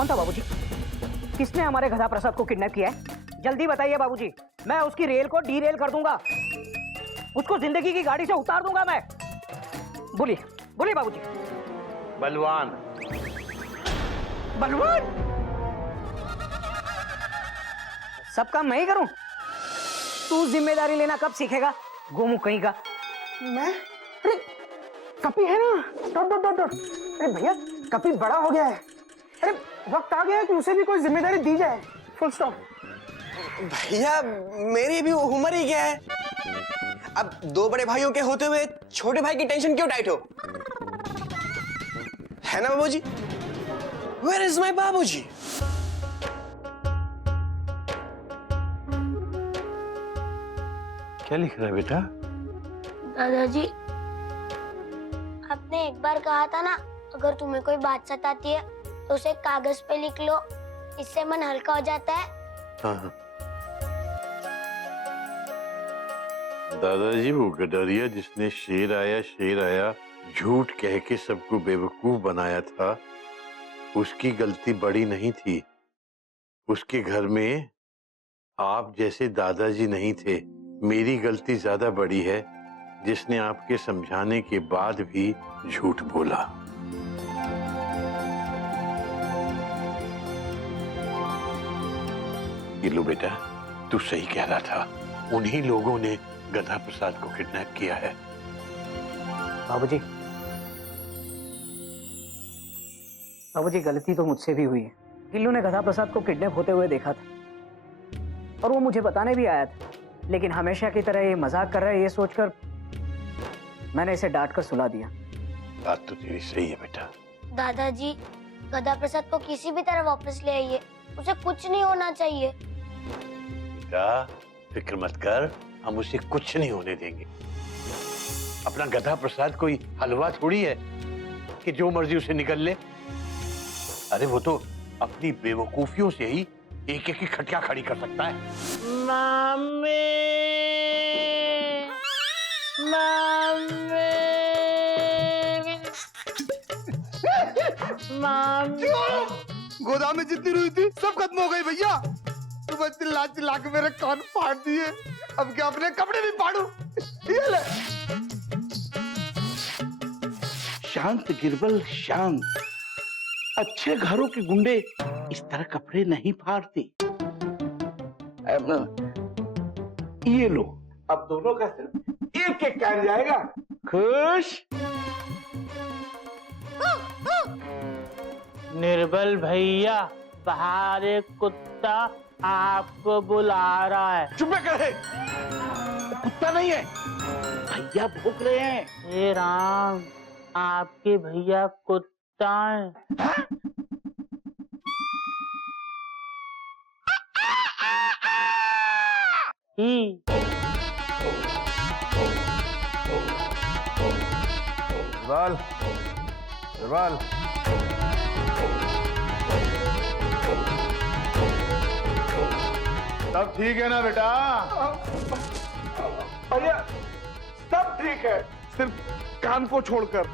कौन था बाबूजी? किसने हमारे गधा प्रसाद को किडनैप किया है? जल्दी बताइए बाबूजी, मैं उसकी रेल को डीरेल कर दूंगा, उसको जिंदगी की गाड़ी से उतार दूंगा मैं। बोलिए बोलिए बाबूजी। बलवान। बलवान? सब काम मैं ही करूं? तू जिम्मेदारी लेना कब सीखेगा गोमू कहीं का? मैं? अरे कपी है ना, डॉट डॉट डॉट डॉट। अरे भैया कपी बड़ा हो गया है, अरे वक्त आ गया है कि उसे भी कोई जिम्मेदारी दी जाए, फुल स्टॉप। भैया मेरी भी उम्र ही क्या है, अब दो बड़े भाइयों के होते हुए छोटे भाई की टेंशन क्यों टाइट हो, है ना बाबूजी? Where is my बाबूजी? क्या लिख रहा है बेटा? दादाजी, आपने एक बार कहा था ना, अगर तुम्हें कोई बात सताती है तो उसे कागज पे लिख लो, इससे मन हल्का हो जाता है। हाँ। दादाजी वो गडरिया जिसने शेर आया झूठ कह के सबको बेवकूफ बनाया था, उसकी गलती बड़ी नहीं थी। उसके घर में आप जैसे दादाजी नहीं थे। मेरी गलती ज्यादा बड़ी है, जिसने आपके समझाने के बाद भी झूठ बोला। गिल्लू बेटा, तू सही कह रहा था, उन्हीं लोगों ने गधा प्रसाद को किडनैप किया है। बाबूजी, बाबूजी गलती तो मुझसे भी हुई है। गिल्लू ने गधा प्रसाद को किडनैप होते हुए देखा था और वो मुझे बताने भी आया था, लेकिन हमेशा की तरह ये मजाक कर रहा है ये सोचकर मैंने इसे डांट कर सुला दिया। बात तो तेरी सही है बेटा। दादाजी, गधा प्रसाद को किसी भी तरह वापस ले आइए, उसे कुछ नहीं होना चाहिए। बेटा फिक्र मत कर, हम उसे कुछ नहीं होने देंगे। अपना गधा प्रसाद कोई हलवा थोड़ी है कि जो मर्जी उसे निकल ले। अरे वो तो अपनी बेवकूफियों से ही एक एक की खटिया खड़ी कर सकता है। मामी, मामी, मामी। गोदाम में जितनी रुई थी सब खत्म हो गई भैया, तुम चिल्ला चिल्ला के मेरे कान फाड़ दिए, अब क्या अपने कपड़े भी फाड़ू? ये ले। शांत गिरबल शांत, अच्छे घरों के गुंडे इस तरह कपड़े नहीं फाड़ते। ये लो, अब दोनों का सिर्फ एक एक कान जाएगा। खुश? निर्बल भैया, बाहर एक कुत्ता आपको बुला रहा है। चुप करे, कुत्ता नहीं है, भैया भूख रहे हैं। हे राम, आपके भैया कुत्ता है। बाल, बाल। सब ठीक है ना बेटा? भैया सब ठीक है, सिर्फ कान को छोड़कर।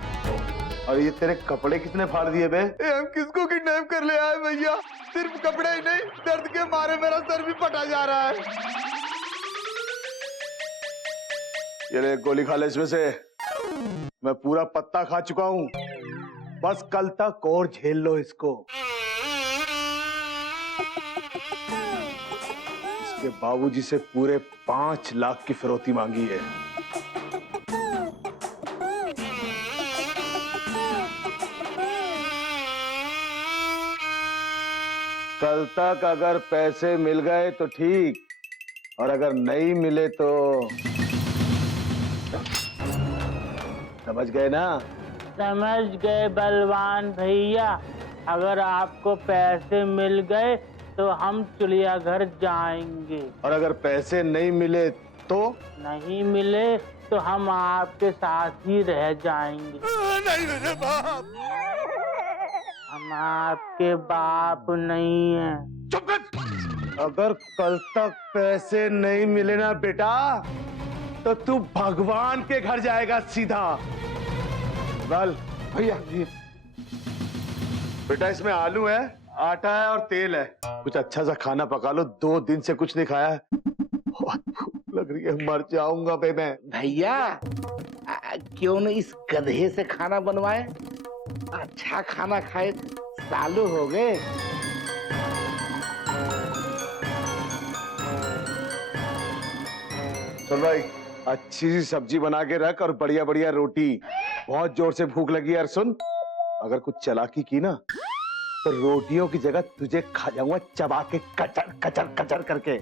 और ये तेरे कपड़े कितने फाड़ दिए बे? हम किसको किडनैप कर ले आए भैया? सिर्फ कपड़े ही नहीं, दर्द के मारे मेरा सर भी फटा जा रहा है। ये ले गोली खा ले इसमें से, मैं पूरा पत्ता खा चुका हूँ, बस कल तक और झेल लो इसको। इसके बाबूजी से पूरे 5 लाख की फिरौती मांगी है। कल तक अगर पैसे मिल गए तो ठीक, और अगर नहीं मिले तो समझ गए ना? समझ गए बलवान भैया, अगर आपको पैसे मिल गए तो हम चिड़ियाघर जाएंगे, और अगर पैसे नहीं मिले तो? नहीं मिले तो हम आपके साथ ही रह जाएंगे। नहीं मेरे बाप, हम आपके बाप नहीं हैं। चुप कर। अगर कल तक पैसे नहीं मिले ना बेटा, तो तू भगवान के घर जाएगा सीधा। बाल भैया जी, बेटा इसमें आलू है, आटा है और तेल है। कुछ अच्छा सा खाना पका लो, 2 दिन से कुछ नहीं खाया है। बहुत भूख लग रही है, मर जाऊंगा बे मैं। भैया क्यों न इस गधे से खाना बनवाए? अच्छा खाना खाए सालों हो गए। चल भाई, अच्छी सी सब्जी बना के रख और बढ़िया बढ़िया रोटी। बहुत जोर से भूख लगी यार। सुन, अगर कुछ चालाकी की ना तो रोटियों की जगह तुझे खा जाऊंगा चबा के, कचर कचर कचर करके।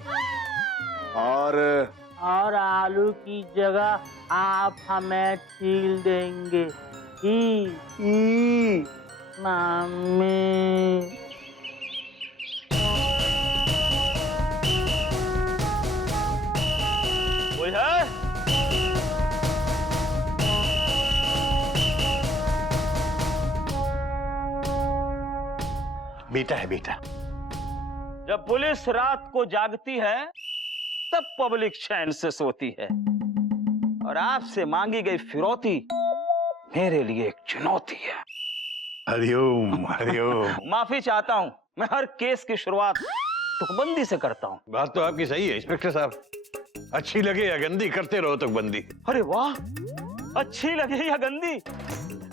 और आलू की जगह आप हमें छील देंगे। ई मम्मी। कोई है? बेटा है बेटा। जब पुलिस रात को जागती है तब पब्लिक चैन से सोती है, और आपसे मांगी गई फिरौती मेरे लिए एक चुनौती है। हरिओम हरिओम। माफी चाहता हूं, मैं हर केस की शुरुआत तुकबंदी से करता हूं। बात तो आपकी सही है इंस्पेक्टर साहब, अच्छी लगे या गंदी करते रहो तुकबंदी। अरे वाह, अच्छी लगे या गंदी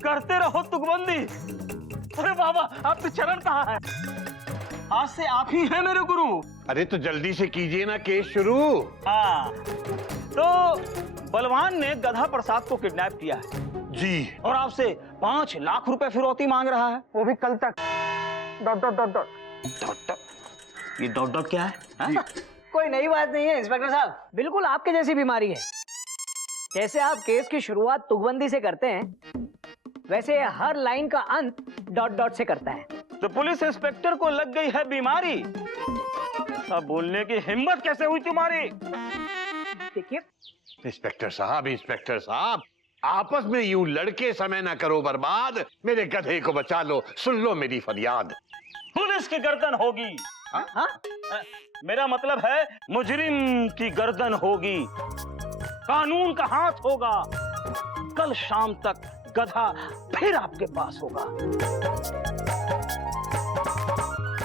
करते रहो तुकबंदी। अरे बाबा, आपके चरण कहाँ है? आज से आप ही हैं मेरे गुरु। अरे तो जल्दी से कीजिए ना केस शुरू। हाँ, तो बलवान ने गधा प्रसाद को किडनैप किया है जी, और आपसे 5 लाख रुपए फिरौती मांग रहा है। वो भी कल तक। Dot dot dot dot. Dot dot. ये डॉट डॉट क्या है? हाँ? कोई नई बात नहीं है इंस्पेक्टर साहब, बिल्कुल आपके जैसी बीमारी है। जैसे आप केस की शुरुआत तुकबंदी से करते हैं, वैसे हर लाइन का अंत डॉट डॉट से करता है। तो पुलिस इंस्पेक्टर को लग गई है बीमारी, अब बोलने की हिम्मत कैसे हुई तुम्हारी? देखिए इंस्पेक्टर साहब, आपस में यूं लड़के समय ना करो बर्बाद। मेरे गधे को बचा लो, सुन लो मेरी फरियाद। पुलिस की गर्दन होगी। हाँ? मेरा मतलब है मुजरिम की गर्दन होगी, कानून का हाथ होगा। कल शाम तक गधा फिर आपके पास होगा।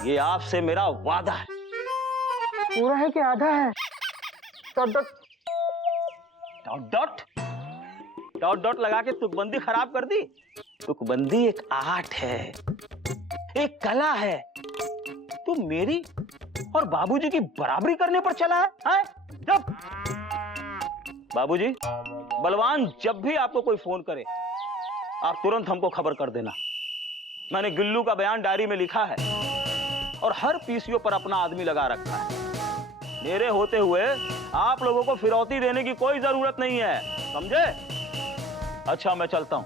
ये आपसे मेरा वादा है। पूरा है कि आधा है? Dot dot dot dot dot dot लगा के तुकबंदी खराब कर दी। तुकबंदी एक आर्ट है, एक कला है। तू मेरी और बाबूजी की बराबरी करने पर चला है, हैं? जब बाबूजी, बलवान जब भी आपको कोई फोन करे आप तुरंत हमको खबर कर देना। मैंने गिल्लू का बयान डायरी में लिखा है और हर पीसीओ पर अपना आदमी लगा रखा है। मेरे होते हुए आप लोगों को फिरौती देने की कोई जरूरत नहीं है, समझे? अच्छा, मैं चलता हूं।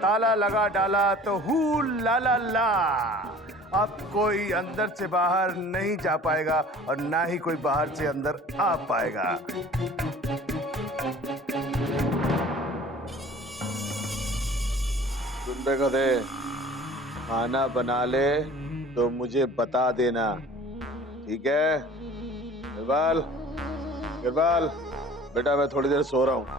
ताला लगा डाला तो हू ला ला ला। अब कोई अंदर से बाहर नहीं जा पाएगा और ना ही कोई बाहर से अंदर आ पाएगा। सुन बे गधे, खाना बना ले तो मुझे बता देना, ठीक है? गिरबाल, गिरबाल, बेटा मैं थोड़ी देर सो रहा हूं।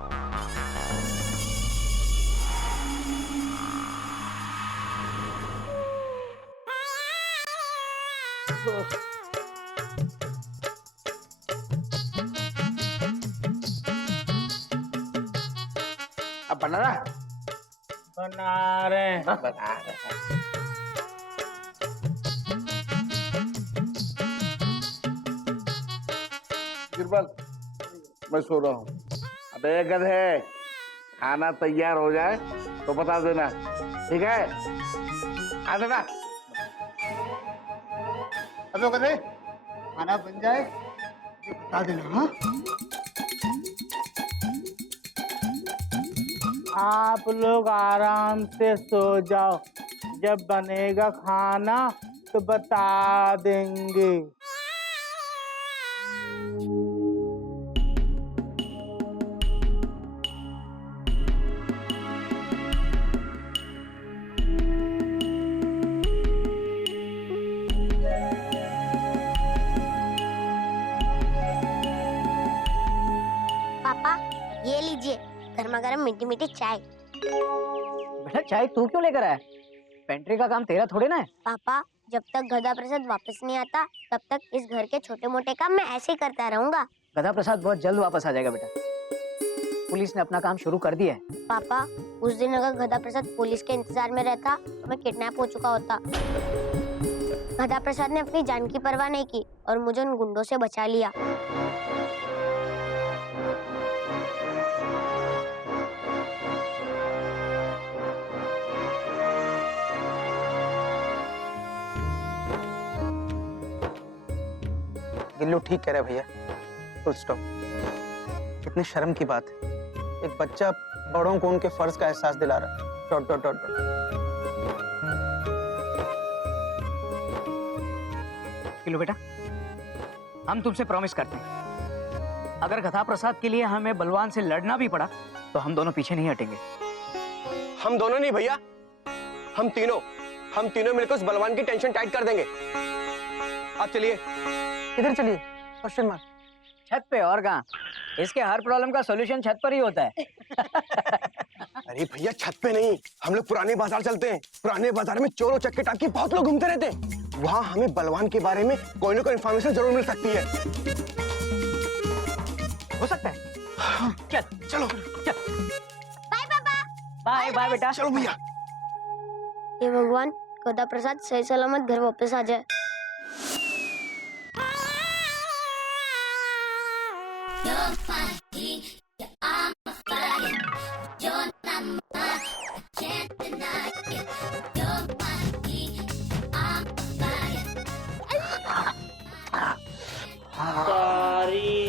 अब बना रहा? बना रहे हैं। बना रहे। गिरबाल, मैं सो रहा हूँ। अबे गधे, खाना तैयार हो जाए तो बता देना, ठीक है? आ देना। अबे गधे, खाना बन जाए तो बता देना। हाँ, आप लोग आराम से सो जाओ, जब बनेगा खाना तो बता देंगे। पापा ये लीजिए गर्मा गर्म मीठी मीठी चाय। बेटा चाय तू क्यों लेकर आया? पेंट्री का काम तेरा थोड़े ना है। पापा जब तक गधा प्रसाद वापस नहीं आता तब तक इस घर के छोटे मोटे काम मैं ऐसे ही करता रहूंगा। गधा प्रसाद बहुत जल्द वापस आ जाएगा बेटा। पुलिस ने अपना काम शुरू कर दिया है। पापा उस दिन अगर गधा प्रसाद पुलिस के इंतजार में रहता तो मैं किडनैप हो चुका होता। गधा प्रसाद ने अपनी जान की परवाह नहीं की और मुझे उन गुंडों से बचा लिया। गिल्लू ठीक कह रहे भैया, फुल स्टॉप। कितनी शर्म की बात है, एक बच्चा बड़ों को उनके फर्ज का एहसास दिला रहा है। Dot dot dot dot. Kilo बेटा हम तुमसे प्रॉमिस करते हैं अगर गधा प्रसाद के लिए हमें बलवान से लड़ना भी पड़ा तो हम दोनों पीछे नहीं हटेंगे। हम दोनों नहीं भैया, हम तीनों मिलकर उस बलवान की टेंशन टाइट कर देंगे। आप चलिए। किधर चलिए? Question mark. छत पे और कहाँ? इसके हर प्रॉब्लम का सॉल्यूशन छत पर ही होता है। अरे भैया छत पे नहीं, हम लोग पुराने बाजार चलते हैं। पुराने बाजार में चोर और चक्के टाइप के बहुत लोग घूमते रहते हैं। वहाँ हमें बलवान के बारे में कोई ना कोई इन्फॉर्मेशन जरूर मिल सकती है। हो सकता है। चल चलो बाय पापा। बाय बाय बेटा। चलो भैया। ये भगवान गधा प्रसाद सही सलामत घर वापस आ जाए। सारी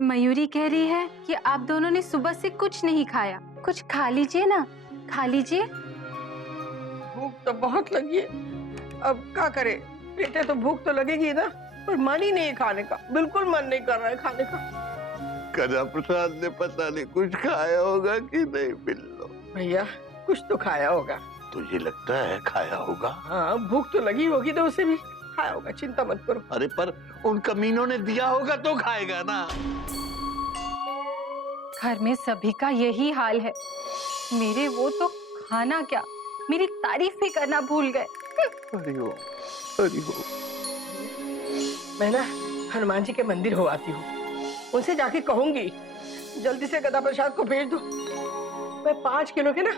मयूरी कह रही है कि आप दोनों ने सुबह से कुछ नहीं खाया। कुछ खा लीजिए ना, खा लीजिए। भूख तो बहुत लगी है, अब क्या करे? बेटे तो भूख तो लगेगी ना, पर मन ही नहीं है खाने का। बिल्कुल मन नहीं कर रहा है खाने का। गधा प्रसाद ने पता नहीं कुछ खाया होगा कि नहीं बिल्लो। भैया कुछ तो खाया होगा। तुझे लगता है खाया होगा? हाँ भूख तो लगी होगी तो उसे भी खाया होगा, चिंता मत करो। अरे पर उन कमीनों ने दिया होगा तो खाएगा ना। घर में सभी का यही हाल है। मेरे वो तो खाना क्या, मेरी तारीफ भी करना भूल गए। हरिओम हरिओम। मैं ना हनुमान जी के मंदिर हो आती हूँ, उनसे जाके कहूंगी जल्दी से गधा प्रसाद को भेज दो। मैं 5 किलो के ना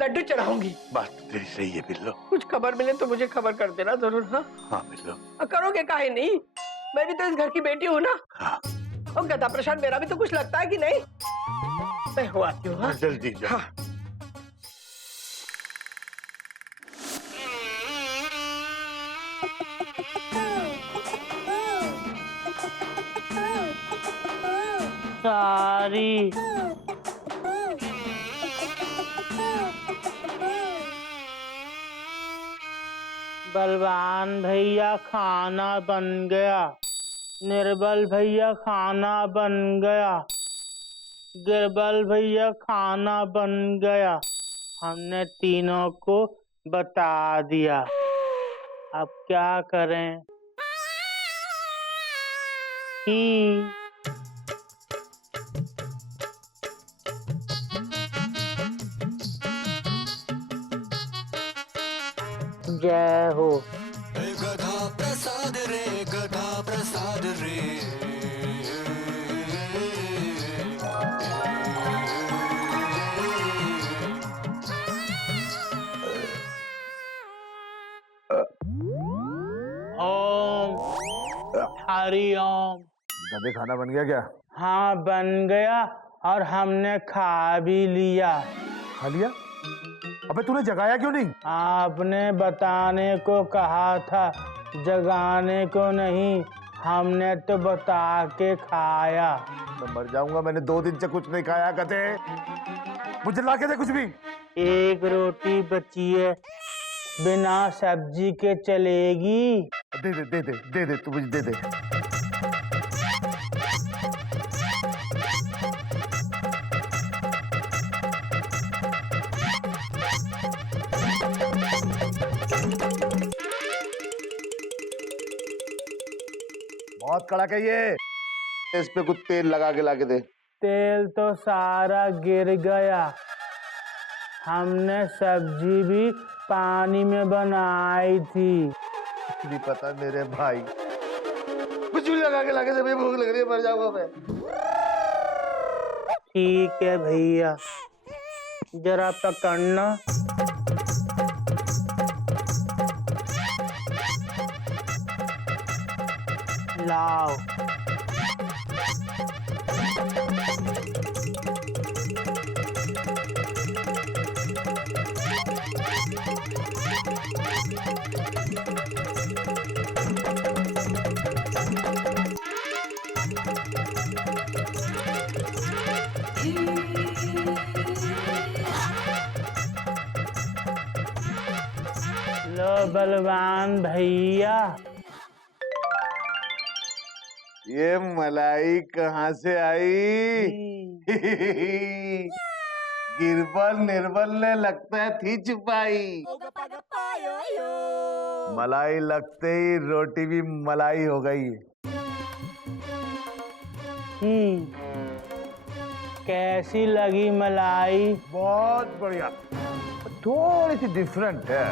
लड्डू चढ़ाऊंगी। बात तो तेरी सही है बिल्लो। कुछ खबर मिले तो मुझे खबर कर देना जरूर। हाँ हाँ बिल्लो। करोगे काहे नहीं, मैं भी तो इस घर की बेटी हूँ ना। हाँ। और गधा प्रसाद मेरा भी तो कुछ लगता है कि नहीं। मैं हो आती हूँ। हाँ जल्दी जा। हाँ। सारी बलवान भैया खाना बन गया। निर्बल भैया खाना बन गया। गिरबल भैया खाना बन गया। हमने तीनों को बता दिया, अब क्या करें? जय हो। गधा प्रसाद रे, गधा प्रसाद रे। हरिओम। गधे खाना बन गया क्या? हाँ बन गया और हमने खा भी लिया। खा लिया? अबे तूने जगाया क्यों नहीं? आपने बताने को कहा था, जगाने को नहीं। हमने तो बता के खाया। मैं मर जाऊंगा, मैंने 2 दिन से कुछ नहीं खाया। गधे, मुझे ला के दे कुछ भी। एक रोटी बची है, बिना सब्जी के चलेगी? दे दे दे दे दे दे, तू मुझे दे दे। बहुत कड़क है ये। इस पे कुछ तेल लगा के लाके दे। तेल तो सारा गिर गया। हमने सब्जी भी पानी में बनाई थी। नहीं पता मेरे भाई, कुछ भी लगा के लाके दे, मुझे भूख लग रही है, मर जाऊंगा मैं। ठीक है भैया, जरा पकड़ना। लाओ। लो बलवान भैया। ये मलाई कहाँ से आई? गिरबल निर्बल ने लगता है थी छुपाई। मलाई लगते ही रोटी भी मलाई हो गई। कैसी लगी मलाई? बहुत बढ़िया, थोड़ी सी डिफरेंट है।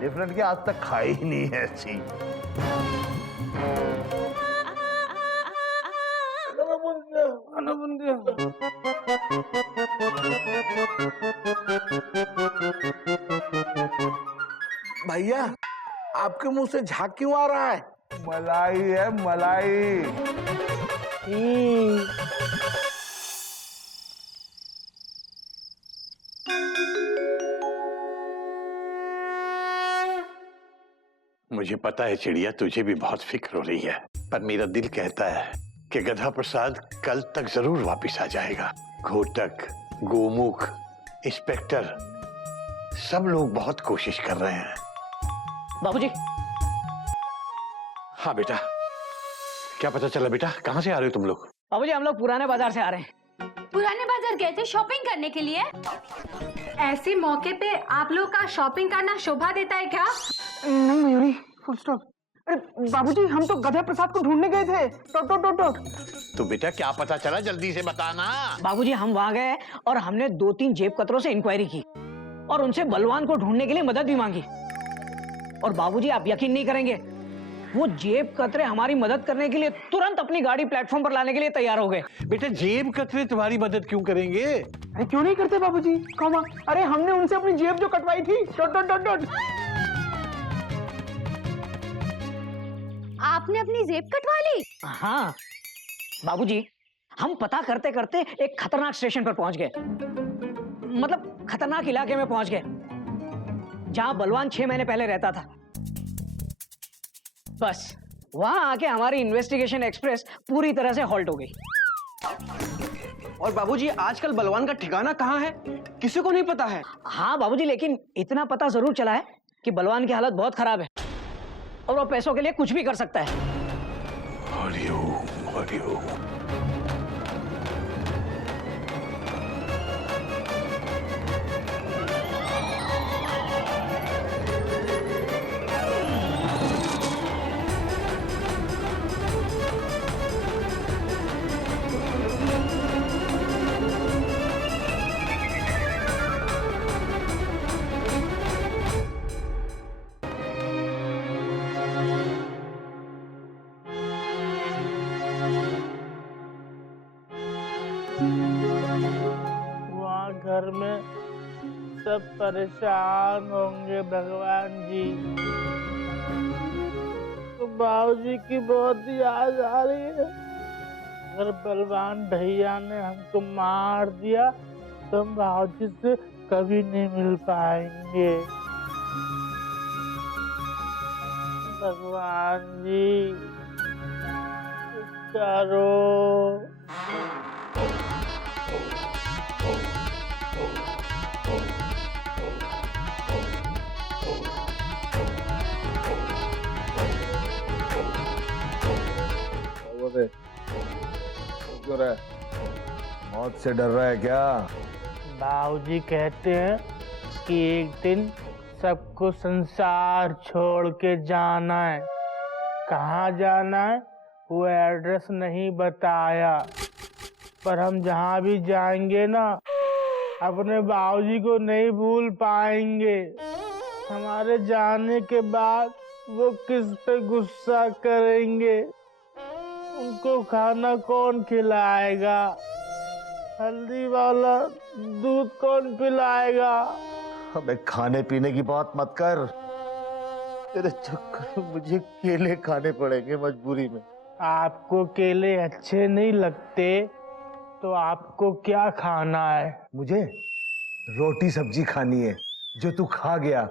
डिफरेंट की आज तक खाई ही नहीं है ऐसी। खाना बन गया। भैया, आपके मुंह से झाग क्यों आ रहा है? मलाई है मलाई। मुझे पता है चिड़िया, तुझे भी बहुत फिक्र हो रही है, पर मेरा दिल कहता है कि गधा प्रसाद कल तक जरूर वापस आ जाएगा। घोटक, गोमुख, इंस्पेक्टर, सब लोग बहुत कोशिश कर रहे हैं। बाबूजी। हाँ बेटा, क्या पता चला बेटा? कहाँ से आ रहे हो तुम लोग? बाबूजी हम लोग पुराने बाजार से आ रहे हैं। पुराने बाजार गए थे शॉपिंग करने के लिए? ऐसे मौके पे आप लोग का शॉपिंग करना शोभा देता है क्या? नहीं मयूरी, फुल स्टॉप। अरे बाबूजी, हम तो गधा प्रसाद को ढूंढने गए थे। तो बेटा क्या पता चला, जल्दी से बताना। बाबूजी हम वहाँ गए और हमने 2-3 जेब कतरों से इंक्वायरी की और उनसे बलवान को ढूंढने के लिए मदद भी मांगी। और बाबूजी आप यकीन नहीं करेंगे, वो जेब कतरे हमारी मदद करने के लिए तुरंत अपनी गाड़ी प्लेटफॉर्म पर लाने के लिए तैयार हो गए। बेटा जेब कतरे तुम्हारी मदद क्यों करेंगे? अरे क्यों नहीं करते बाबूजी? कौन? अरे हमने उनसे अपनी जेब जो कटवाई थी। आपने अपनी जेब कटवा ली? हाँ बाबूजी, हम पता करते करते एक खतरनाक स्टेशन पर पहुंच गए। मतलब खतरनाक इलाके में पहुंच गए जहां बलवान 6 महीने पहले रहता था। बस वहां आके हमारी इन्वेस्टिगेशन एक्सप्रेस पूरी तरह से हॉल्ट हो गई। और बाबूजी आजकल बलवान का ठिकाना कहाँ है? किसी को नहीं पता है। हाँ बाबूजी, लेकिन इतना पता जरूर चला है कि बलवान की हालत बहुत खराब है और वो पैसों के लिए कुछ भी कर सकता है। हरिओम हरिओम। वहाँ घर में सब परेशान होंगे भगवान जी। तो बाबूजी की बहुत याद आ रही है। अगर बलवान भैया ने हमको मार दिया तो हम बाबूजी से कभी नहीं मिल पाएंगे। भगवान जी करो। क्यों रहा है? मौत से डर रहा है क्या? बाबूजी कहते हैं कि एक दिन सबको संसार छोड़ के जाना है। कहाँ जाना है वो एड्रेस नहीं बताया, पर हम जहाँ भी जाएंगे ना अपने बाबूजी को नहीं भूल पाएंगे। हमारे जाने के बाद वो किस पे गुस्सा करेंगे, उनको खाना कौन खिलाएगा, हल्दी वाला दूध कौन पिलाएगा। हमें खाने पीने की बात मत कर, तेरे चक्कर में मुझे केले खाने पड़ेंगे मजबूरी में। आपको केले अच्छे नहीं लगते तो आपको क्या खाना है? मुझे रोटी सब्जी खानी है जो तू खा गया।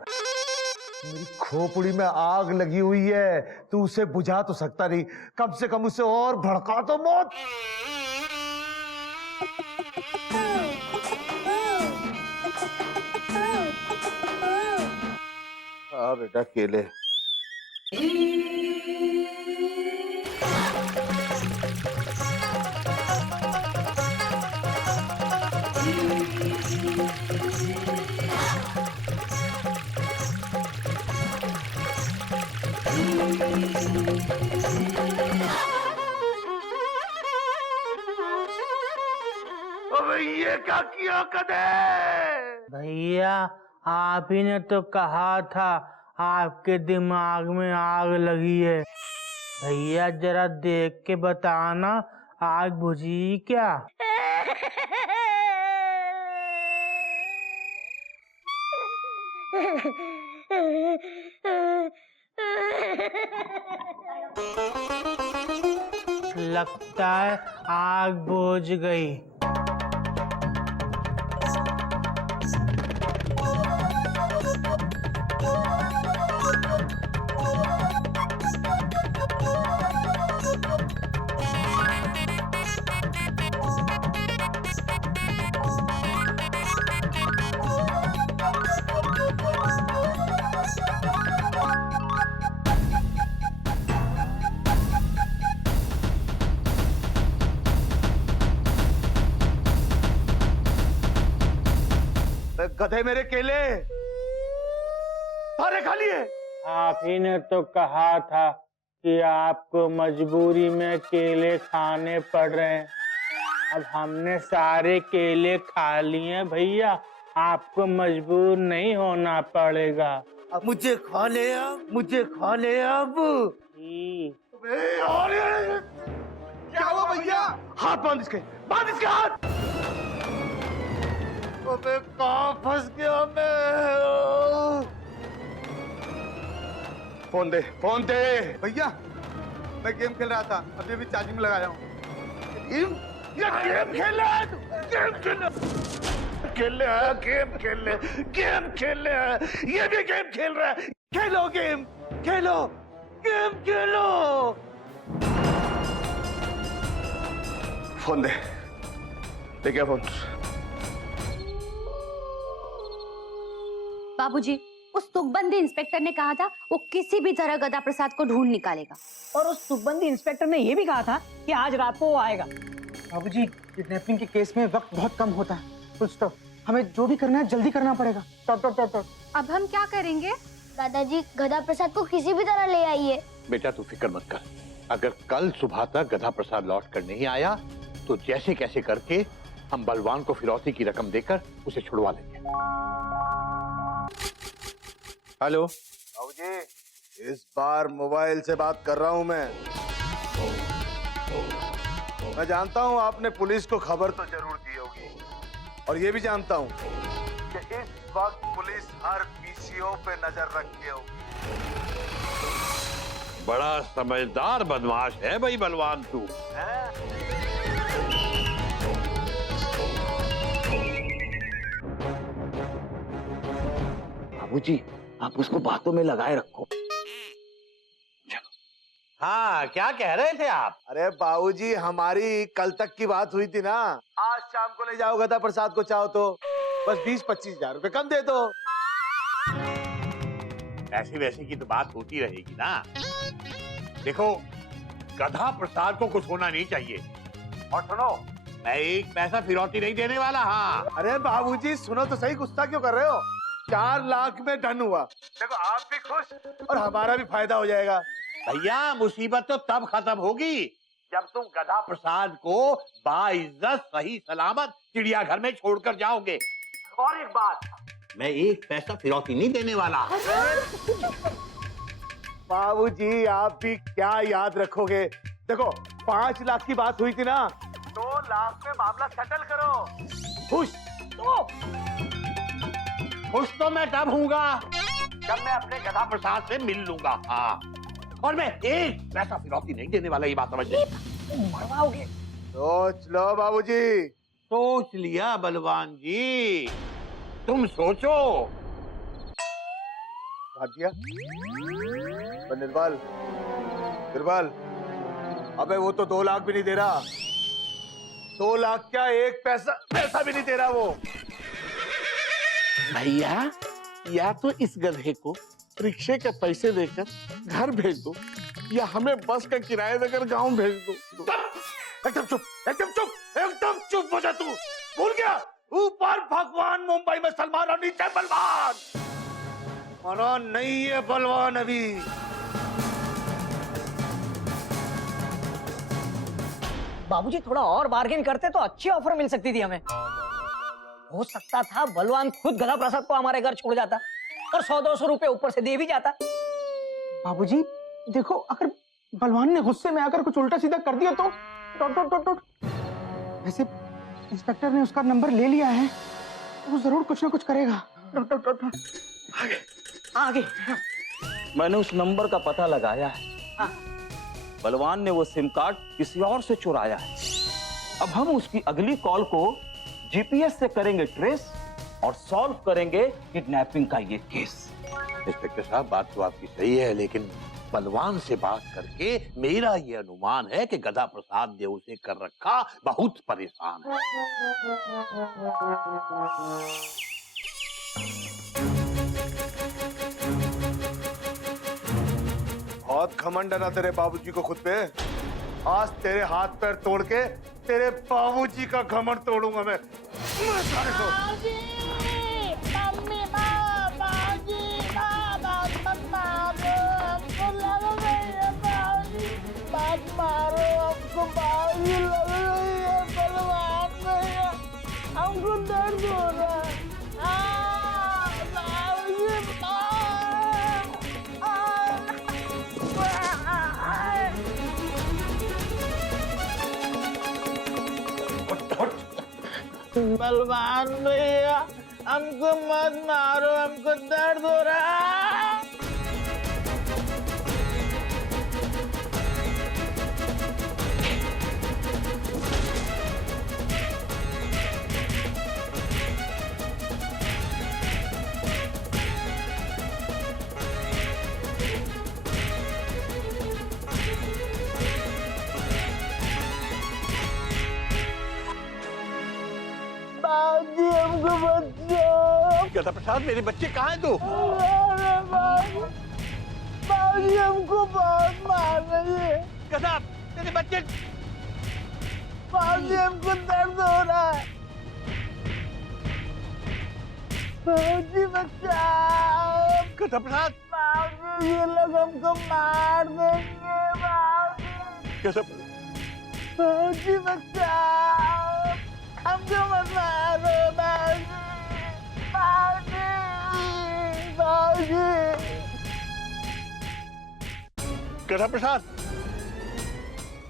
मेरी खोपड़ी में आग लगी हुई है, तू उसे बुझा तो सकता नहीं, कम से कम उसे और भड़का तो मौत। हाँ बेटा केले। ये क्या किया कदे? भैया आप ही ने तो कहा था आपके दिमाग में आग लगी है। भैया जरा देख के बताना आग बुझी क्या? लगता है आग बुझ गई। गधे मेरे केले सारे खा लिए। आप ही ने तो कहा था कि आपको मजबूरी में केले खाने पड़ रहे हैं। अब हमने सारे केले खा लिए भैया, आपको मजबूर नहीं होना पड़ेगा। अब मुझे खा ले, अब मुझे खा ले। अब क्या हुआ भैया? हाथ बांध इसके, बांध इसके हाथ। अबे कहाँ फंस गया मैं? फोन दे, फोन दे। भैया मैं गेम खेल रहा था, अभी अभी चार्जिंग में लगाया हूँ। गेम खेल रहा है, गेम खेल रहा है, गेम खेल रहा है, गेम खेल रहा है, ये भी गेम खेल रहा है। खेलो गेम, खेलो गेम, खेलो। फोन दे, दे क्या फोन? बाबूजी, उस तुकबंदी इंस्पेक्टर ने कहा था वो किसी भी तरह गदा प्रसाद को ढूंढ निकालेगा। और उस तुकबंदी इंस्पेक्टर ने यह भी कहा था कि आज रात को वो आएगा। बाबूजी, किडनैपिंग के केस में वक्त बहुत कम होता है। Full stop. हमें जो भी करना है जल्दी करना पड़ेगा। अब हम क्या करेंगे? दादाजी गदा प्रसाद को किसी भी तरह ले आइए। बेटा तू फिक्र मत कर, अगर कल सुबह तक गधा प्रसाद लौट कर नहीं आया तो जैसे कैसे करके हम बलवान को फिरौती की रकम देकर उसे छुड़वा लेंगे। हेलो बाबूजी, इस बार मोबाइल से बात कर रहा हूं मैं जानता हूं आपने पुलिस को खबर तो जरूर दी होगी, और ये भी जानता हूं कि इस वक्त पुलिस हर पीसीओ पे नजर रखे होगी। बड़ा समझदार बदमाश है भाई बलवान तू। बाबूजी, आप उसको बातों में लगाए रखो। हाँ, क्या कह रहे थे आप? अरे बाबूजी, हमारी कल तक की बात हुई थी ना, आज शाम को ले जाओ गधा प्रसाद को, चाहो तो बस 20-25 हजार रुपए कम दे दो। ऐसी वैसी की तो बात होती रहेगी ना। देखो, गधा प्रसाद को कुछ होना नहीं चाहिए। और सुनो, मैं एक पैसा फिरौती नहीं देने वाला। हाँ। अरे बाबूजी सुनो तो सही, गुस्सा क्यों कर रहे हो? 4 लाख में डन हुआ। देखो आप भी खुश और हमारा भी फायदा हो जाएगा। भैया, मुसीबत तो तब खत्म होगी जब तुम गधा प्रसाद को बाइज्जत सही सलामत चिड़ियाघर में छोड़कर जाओगे। और एक बात, मैं एक पैसा फिरौती नहीं देने वाला। बाबूजी आप भी क्या याद रखोगे? देखो 5 लाख की बात हुई थी ना, 2 लाख में मामला सेटल करो। खुश तो मैं तब हूँगा जब मैं अपने गधा प्रसाद से मिल लूंगा। हाँ, और मैं एक पैसा फिरौती नहीं देने वाला, ये बात समझ ली। मरवाओगे। सोच लो बाबूजी। सोच लिया बलवान जी, तुम सोचो। दिया निर्बल, निर्बल, अबे वो तो 2 लाख भी नहीं दे रहा। 2 लाख क्या, एक पैसा भी नहीं दे रहा वो। भैया, या तो इस गधे को रिक्शे के पैसे देकर घर भेज दो, या हमें बस का किराया देकर गांव भेज दो। एकदम चुप, एकदम चुप, एकदम चुप हो जा तू। भूल गया, ऊपर भगवान, मुंबई में सलमान और नीचे बलवान। मना नहीं है बलवान अभी। बाबूजी थोड़ा और बार्गेन करते तो अच्छी ऑफर मिल सकती थी हमें। हो सकता था बलवान खुद गधा प्रसाद को हमारे घर छोड़ जाता और 100-200 रुपए ऊपर से दे भी जाता। बाबूजी देखो, अगर बलवान ने गुस्से में आकर कुछ उल्टा सीधा कर दिया तो वैसे इंस्पेक्टर ने उसका नंबर ले लिया है, तो वो जरूर कुछ ना कुछ करेगा। आगे मैंने उस नंबर का पता लगाया है। बलवान ने वो सिम कार्ड किसी और से चुराया है। अब हम उसकी अगली कॉल को जीपीएस से करेंगे ट्रेस और सॉल्व करेंगे किडनैपिंग का ये केस। इंस्पेक्टर साहब, बात तो आपकी सही है, लेकिन बलवान से बात करके मेरा ये अनुमान है कि गधा प्रसाद ने उसे कर रखा बहुत परेशान है। बहुत घमंड है ना तेरे बाबूजी को खुद पे। आज तेरे हाथ पैर तोड़ के तेरे बाबूजी का घमंड तोड़ूंगा मैं सारे को। हमको दर्द हो रहा है। बलवान भैया, हमको मत मारो, हमको दर्द हो रहा है। बाबूजी हमको बचाओ। गधा प्रसाद, मेरे बच्चे कहाँ हैं तू? बाबूजी हमको बहुत मार रही है। गधा, तेरे बच्चे। बाबूजी हमको दर्द हो रहा है। बाबूजी बचाओ। गधा प्रसाद, बाबूजी ये लोग हमको मार देंगे। गधा, बाबूजी बचाओ, हमको मत मारो। बाबूजी गधा प्रसाद,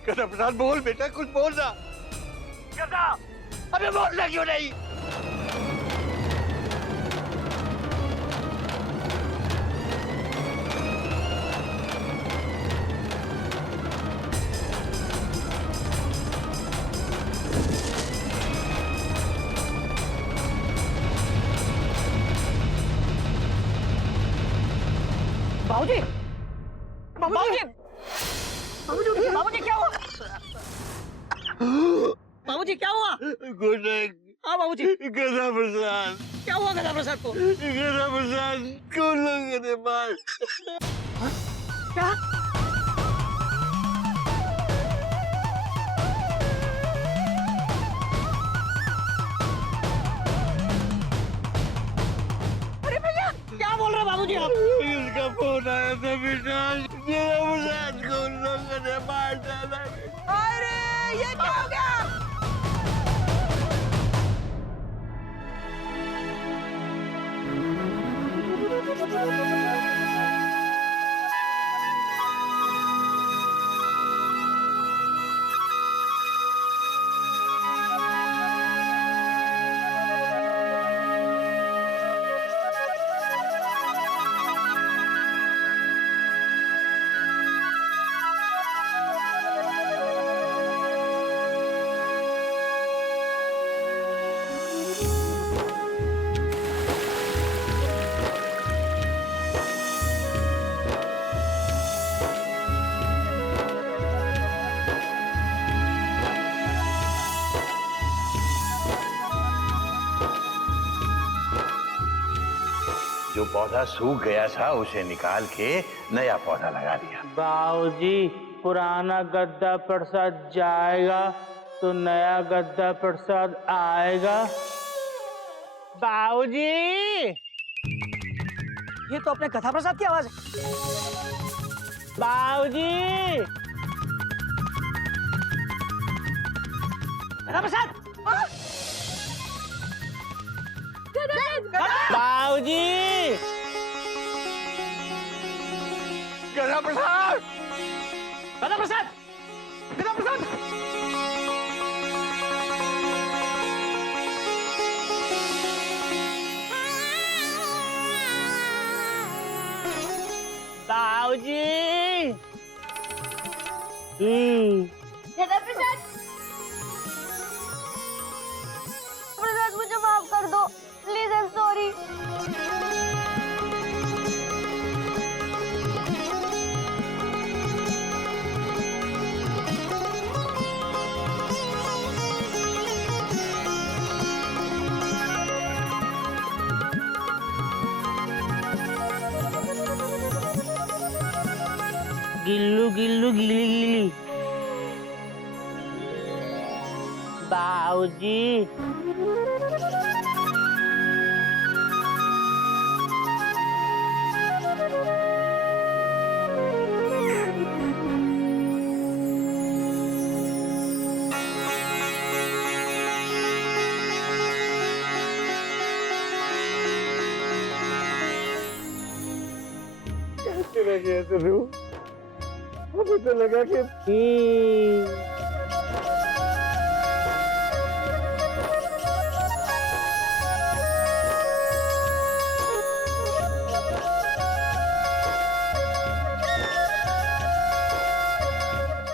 गधा प्रसाद बोल बेटा, कुछ बोल ना। गधा, अबे बोलना क्यों नहीं? बाबूजी बाबूजी बाबूजी क्या हुआ? बाबूजी क्या हुआ? हाँ बाबूजी, गधा प्रसाद, क्या हुआ गधा प्रसाद को? गधा प्रसाद को लोगों ने मार। क्या? अरे भैया क्या बोल रहे बाबूजी आप? इसका फोन आया था बेटा, गधा प्रसाद को लोगों ने मार डाला। अरे ये क्या हो गया? जो पौधा सूख गया था उसे निकाल के नया पौधा लगा दिया। बाबूजी पुराना गद्दा प्रसाद जाएगा तो नया गद्दा प्रसाद आएगा। बाबूजी ये तो अपने गधा प्रसाद की आवाज है। बाबूजी गधा प्रसाद, बाबूजी गधा प्रसाद, गधा प्रसाद, गधा प्रसाद। बाबूजी गधा प्रसाद, प्रसाद मुझे माफ कर दो please, I am sorry. Gillu Gillu गिली गिली। बाबूजी मुझे तो लगा कि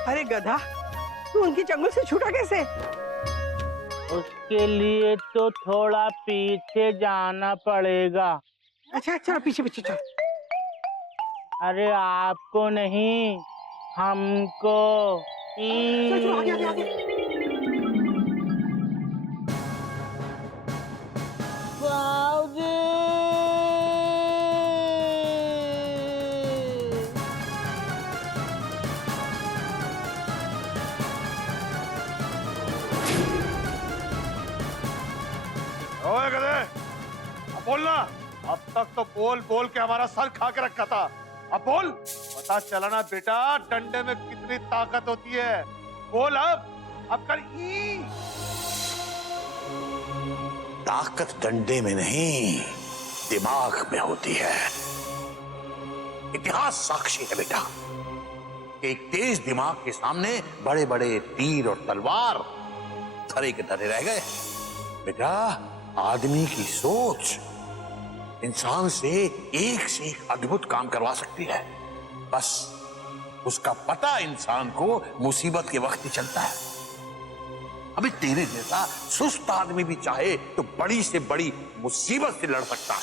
अरे गधा, तू उनकी चंगुल से छूटा कैसे? उसके लिए तो थोड़ा पीछे जाना पड़ेगा। अच्छा चलो पीछे पीछे चलो। अरे आपको नहीं, हमको। चलो चलो आगे आगे आगे। ओए गधे, अब बोलना। अब तक तो बोल बोल के हमारा सर खा के रखा था, अब बोल। पता चला ना बेटा डंडे में कितनी ताकत होती है। बोल अब कर ई। ताकत डंडे में नहीं, दिमाग में होती है। इतिहास साक्षी है बेटा कि एक तेज दिमाग के सामने बड़े बड़े तीर और तलवार धरे के धरे रह गए। बेटा आदमी की सोच इंसान से एक अद्भुत काम करवा सकती है। बस उसका पता इंसान को मुसीबत के वक्त ही चलता है। अभी तेरे जैसा सुस्त आदमी भी चाहे तो बड़ी से बड़ी मुसीबत से लड़ सकता है।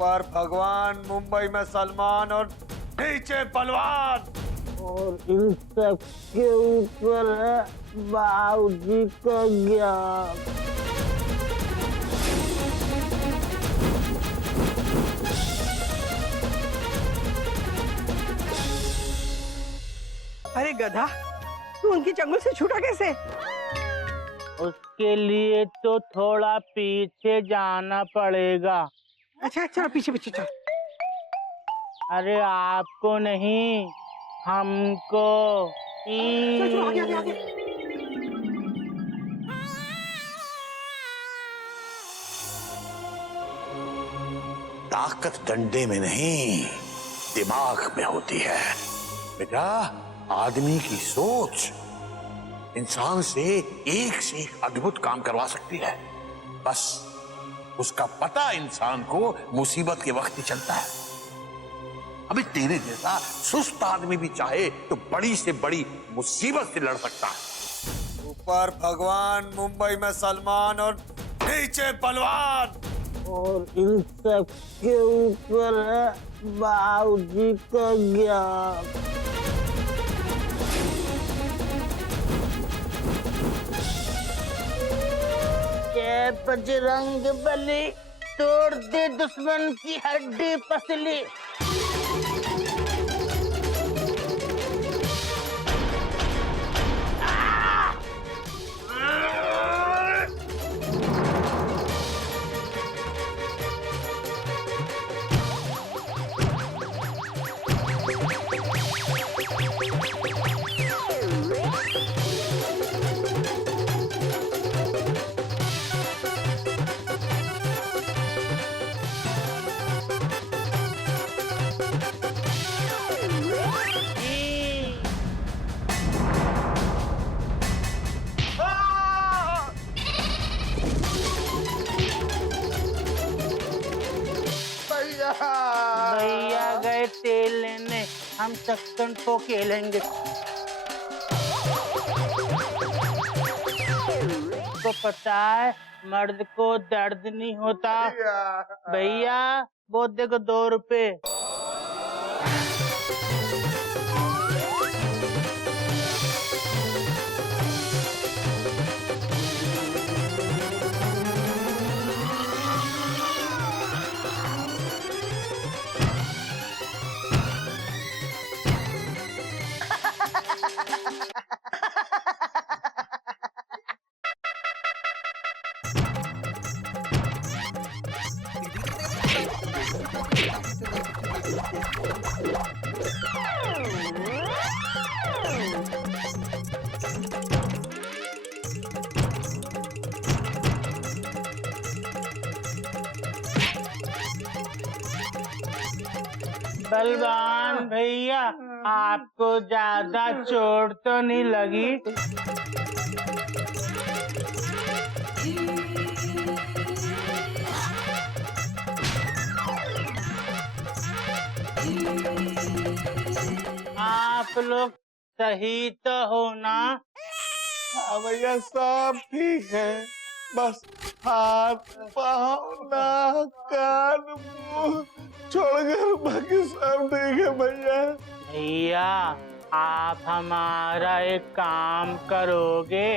ऊपर भगवान, मुंबई में सलमान और नीचे बलवान। और इन सब के ऊपर है बाबूजी का ज्ञान। अरे गधा, तू उनकी चंगुल से छूटा कैसे? उसके लिए तो थोड़ा पीछे जाना पड़ेगा। अच्छा चलो पीछे पीछे चलो। अरे आपको नहीं, हमको। चलो आगे आगे आगे। ताकत डंडे में नहीं, दिमाग में होती है बेटा। आदमी की सोच इंसान से एक अद्भुत काम करवा सकती है। बस उसका पता इंसान को मुसीबत के वक्त ही चलता है। अभी तेरे जैसा सुस्त आदमी भी चाहे तो बड़ी से बड़ी मुसीबत से लड़ सकता है। ऊपर भगवान, मुंबई में सलमान और नीचे बलवान। और इन सब के ऊपर है बाबूजी का ज्ञान। जय बजरंग बली, तोड़ दे दुश्मन की हड्डी पसली। भैया गए तेल लेने, हम चक्कन को खेलेंगे। को पता है मर्द को दर्द नहीं होता। भैया वो देखो 2 रुपए। बलवान भैया, आपको ज्यादा चोट तो नहीं लगी? आप लोग सही तो हो ना? हाँ भैया सब ठीक है, बस हाथ पाँव नाक कान मुंह छोड़कर बाकी सब ठीक है भैया। भैया आप हमारा एक काम करोगे?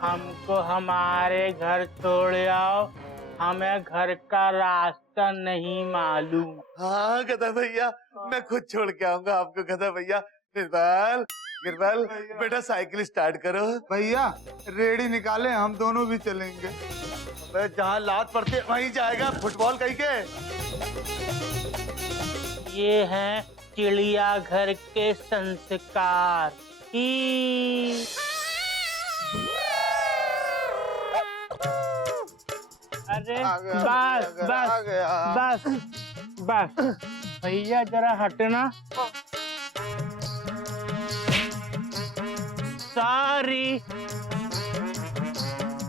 हमको हमारे घर छोड़ आओ, हमें घर का रास्ता नहीं मालूम। हाँ गधा भैया, मैं खुद छोड़ के आऊंगा आपको गधा भैया। गिरबल, गिरबल बेटा साइकिल स्टार्ट करो। भैया रेडी निकाले, हम दोनों भी चलेंगे। जहाँ लात पड़ते वहीं जाएगा, फुटबॉल कहीं के। ये हैं चिड़िया घर के संस्कार। अरे बस बस बस बस भैया जरा हटना। सॉरी,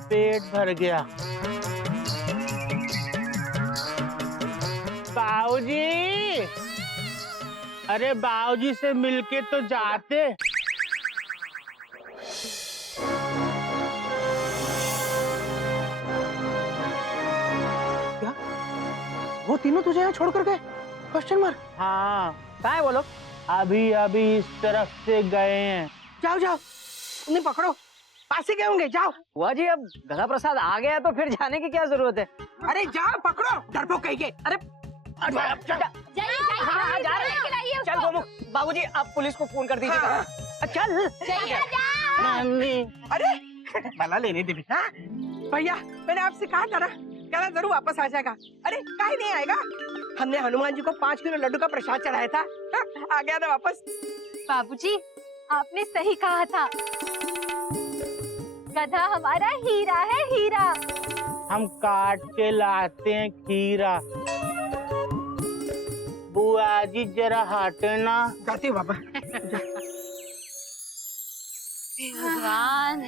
पेट भर गया। बाऊजी, अरे बाऊजी से मिलके तो जाते। क्या तीनों तुझे यहाँ छोड़ कर गए? Question mark. हाँ, कहाँ है वो लोग? अभी अभी इस तरफ से गए हैं। जाओ जाओ, उन्हें पकड़ो, पास ही गए होंगे, जाओ। बुआ जी, अब गधा प्रसाद आ गया तो फिर जाने की क्या जरूरत है? अरे जाओ, पकड़ो, डरपोक कहीं के। अरे चल गोमुख, बाबूजी आप पुलिस को फोन कर दीजिएगा। चल अरे भला लेने दे बेटा। भैया, मैंने आपसे कहा था ना, कहना जरूर वापस आ जाएगा। अरे काहे नहीं आएगा? हमने हनुमान जी को 5 किलो लड्डू का प्रसाद चढ़ाया था, आ गया ना वापस। बाबूजी, आपने सही कहा था, गधा हमारा हीरा है, हीरा। हम काट के लाते हैं खीरा। बुआ जी जरा हटे ना। जाते हो बाबा। भगवान,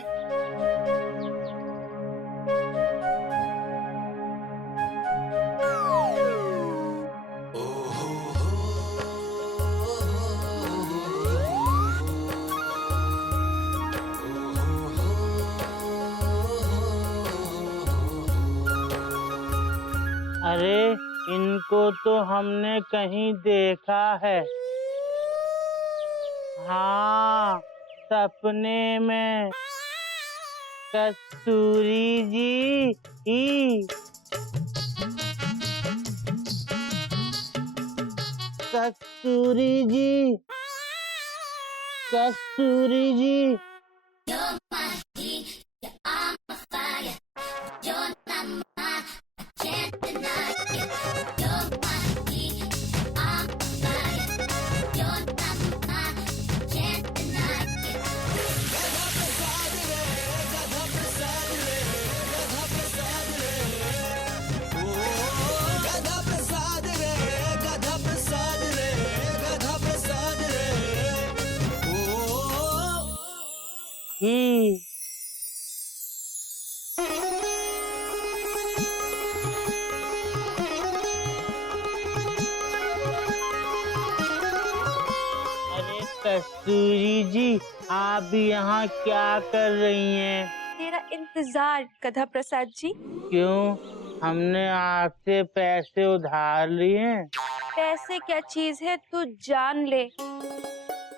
अरे इनको तो हमने कहीं देखा है। हाँ, सपने में। कस्तूरी जी ही। कस्तूरी जी, कस्तूरी जी। अरे कस्तूरी जी, आप भी यहाँ क्या कर रही हैं? तेरा इंतजार गधा प्रसाद जी। क्यों, हमने आपसे पैसे उधार लिए हैं? पैसे क्या चीज है तू जान ले,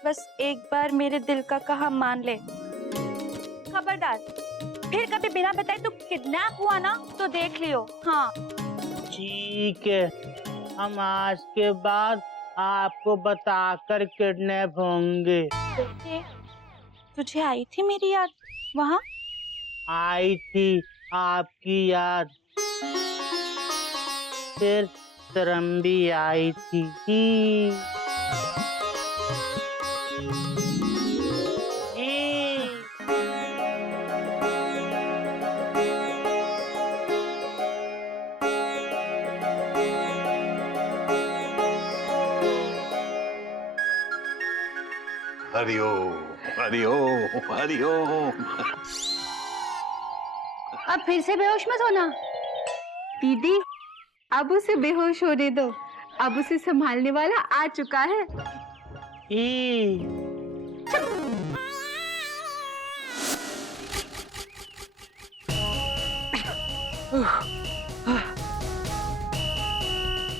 बस एक बार मेरे दिल का कहा मान ले। खबरदार, फिर कभी बिना बताए तू किडनैप हुआ ना तो देख लियो। हाँ ठीक है, हम आज के बाद आपको बताकर किडनैप होंगे। बेटे, तुझे आई थी मेरी याद वहाँ? आई थी आपकी याद, फिर शर्म भी आई थी। हरिओम हरिओम हरिओम। अब फिर से बेहोश मत होना। दीदी, अब उसे बेहोश होने दो, अब उसे संभालने वाला आ चुका है।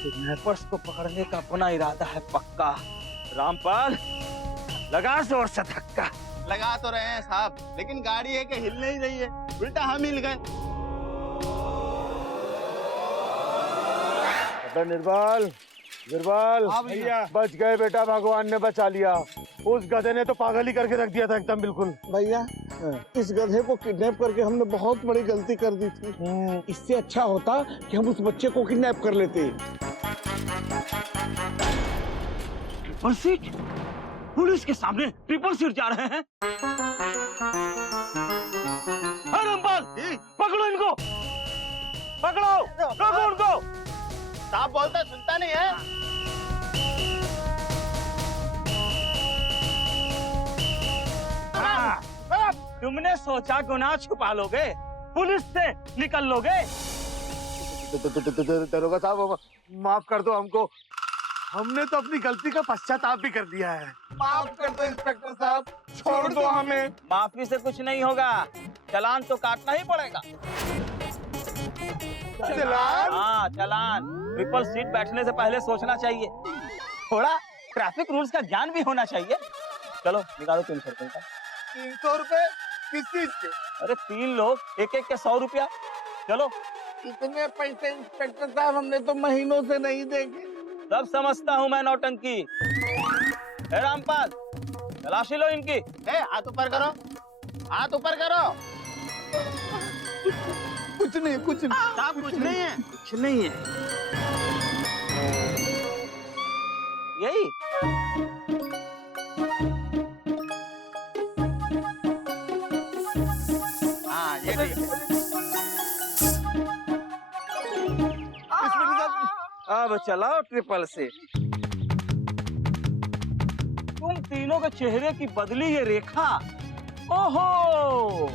किडनैपर्स को पकड़ने का अपना इरादा है पक्का। रामपाल, लगा जोर से धक्का। लगा तो रहे हैं साहब, लेकिन गाड़ी है कि हिल नहीं रही है, उल्टा हम हिल गए। निर्मल, निर्मल, भैया बच गए बेटा, भगवान ने बचा लिया। उस गधे ने तो पागल ही करके रख दिया था एकदम बिल्कुल। भैया, इस गधे को किडनैप करके हमने बहुत बड़ी गलती कर दी थी। इससे अच्छा होता कि हम उस बच्चे को किडनैप कर लेते। Triple seat? पुलिस के सामने ट्रिपल सीट जा रहे हैं? रामपाल, पकड़ो इनको, पकड़ो, रोको उनको। साहब बोलता सुनता नहीं है। तुमने सोचा गुनाह छुपा लोगे, पुलिस से निकल लोगे। दरोगा साहब, माफ कर दो हमको, हमने तो अपनी गलती का पश्चाताप भी कर दिया है। माफ कर दो इंस्पेक्टर साहब, छोड़ दो हमें। माफी से कुछ नहीं होगा, चालान तो काटना ही पड़ेगा। चलान? हाँ चालान। ट्रिपल सीट बैठने से पहले सोचना चाहिए, थोड़ा ट्रैफिक रूल्स का ज्ञान भी होना चाहिए। चलो निकालो 300 रुपए का। 300 रुपए किस चीज के? अरे 3 लोग एक एक के 100 रुपया। चलो। इतने पैसे इंस्पेक्टर साहब हमने तो महीनों से नहीं देखे। सब समझता हूँ मैं नौटंकी। हे रामपाल, तलाशी लो इनकी। हाथ ऊपर करो, हाथ ऊपर करो। कुछ नहीं, कुछ नहीं। साहब कुछ नहीं है, कुछ नहीं है। यही हाँ ये ठीक है। अब चलाओ ट्रिपल सीट। तुम तीनों के चेहरे की बदली ये रेखा। ओहो,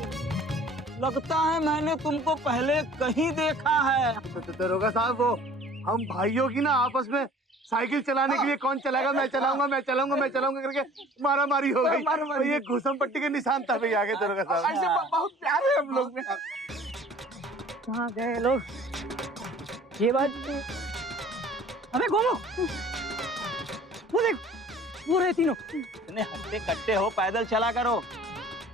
लगता है मैंने तुमको पहले कहीं देखा है। तो दरोगा साहब, वो हम भाइयों की ना आपस में साइकिल चलाने के लिए कौन चलाएगा, मैं चलाऊंगा, मैं चलाऊंगा, मैं चलाऊंगा करके मारा मारी हो गई। और ये घुसम पट्टी के निशान था भैया आगे दरोगा साहब। ऐसे बहुत प्यार है हम लोग में। कहाँ गए लोग? ये बात अबे गोमो, वो देख, वो रहे तीनों। इतने हट्टे कट्टे हो, पैदल चला करो।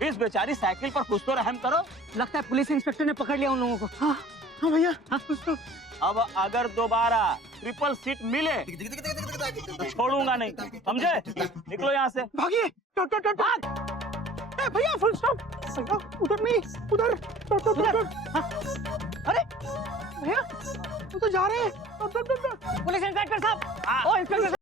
इस बेचारी साइकिल पर कुछ तो रहम करो। लगता है पुलिस इंस्पेक्टर ने पकड़ लिया उन लोगों को। हाँ भैया, हाँ कुछ तो। अब अगर दोबारा ट्रिपल सीट मिले तो छोड़ूंगा नहीं, समझे? निकलो यहाँ से। भागिए, भाग। भैया फुल स्टॉप। उधर नहीं, उधर। अरे भैया, वो तो जा रहे हैं। पुलिस इंस्पेक्टर साहब, ओ इंस्पेक्टर